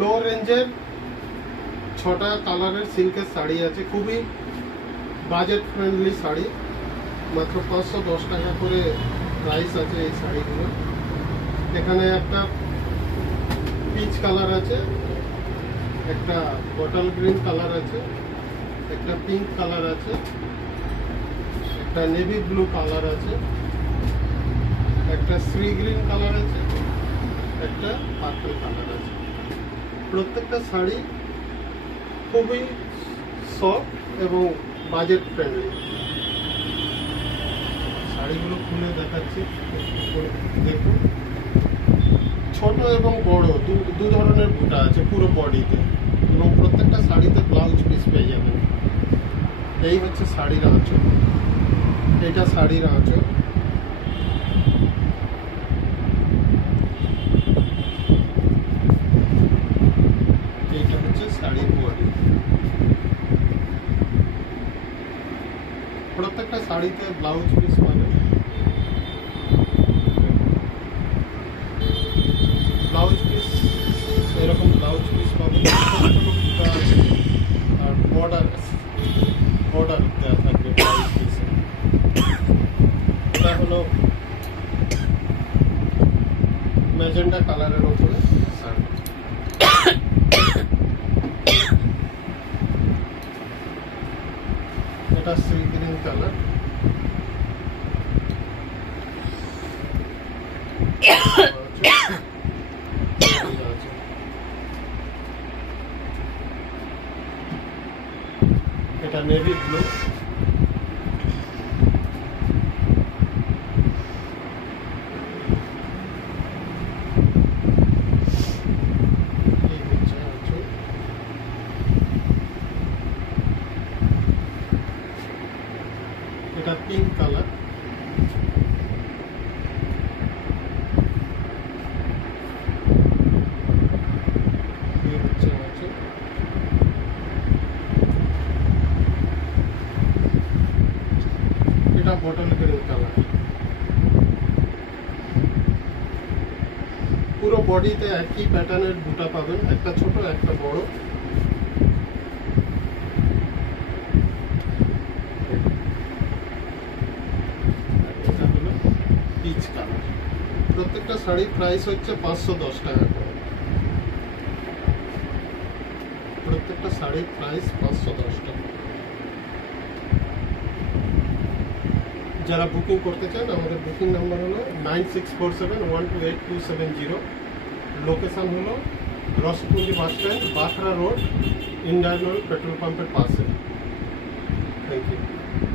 লো রেঞ্জের 6টা কালারের সিল্কের শাড়ি আছে, খুবই বাজেট ফ্রেন্ডলি শাড়ি, মাত্র 510 টাকা করে প্রাইস আছে এই শাড়িগুলো। এখানে একটা পিচ কালার আছে, একটা বটল গ্রিন কালার আছে, একটা পিঙ্ক কালার আছে, একটা নেভি ব্লু কালার আছে, একটা সি গ্রিন কালার আছে, একটা পার্পল কালার আছে। প্রত্যেকটা শাড়ি খুবই সফট এবং বাজেট ফ্রেন্ডলি। শাড়িগুলো খুলে দেখাচ্ছি, দেখুন। ছোট এবং বড় দু ধরনের বুটা আছে পুরো বডিতে, এবং প্রত্যেকটা শাড়িতে ব্লাউজ পিস পেয়ে যাবেন। এই হচ্ছে শাড়ির আঁচল, এটা শাড়ির আঁচল। এইটা হচ্ছে শাড়ির বডি। প্রত্যেকটা শাড়িতে ব্লাউজ পিস পাবেন। ব্লাউজ পিস এরকম ব্লাউজ পিস পাবেন, বুটা আছে, আর বর্ডার দেওয়া থাকবে ব্লাউজ পিসে। এটা হলো ম্যাজেন্ডা কালারের উপরে শাড়ি। এটা সি গ্রিন কালার। এটা নেভি ব্লু। এটা পিঙ্ক কালার। এটা বটল গ্রিন কালার। পুরো বডিতে একই প্যাটার্নের বুটা পাবেন, একটা ছোট একটা বড়। এটা হলো পিচ কালার। প্রত্যেকটা শাড়ির প্রাইস হচ্ছে 510 টাকা করে। প্রত্যেকটা শাড়ির প্রাইস 510 টাকা। যারা বুকিং করতে চান, আমাদের বুকিং নাম্বার হলো 9647128270। লোকেশন হলো Raspunji bus stand, Bakhra road, Indian Oil petrol পাম্পের পাশে। Thank you.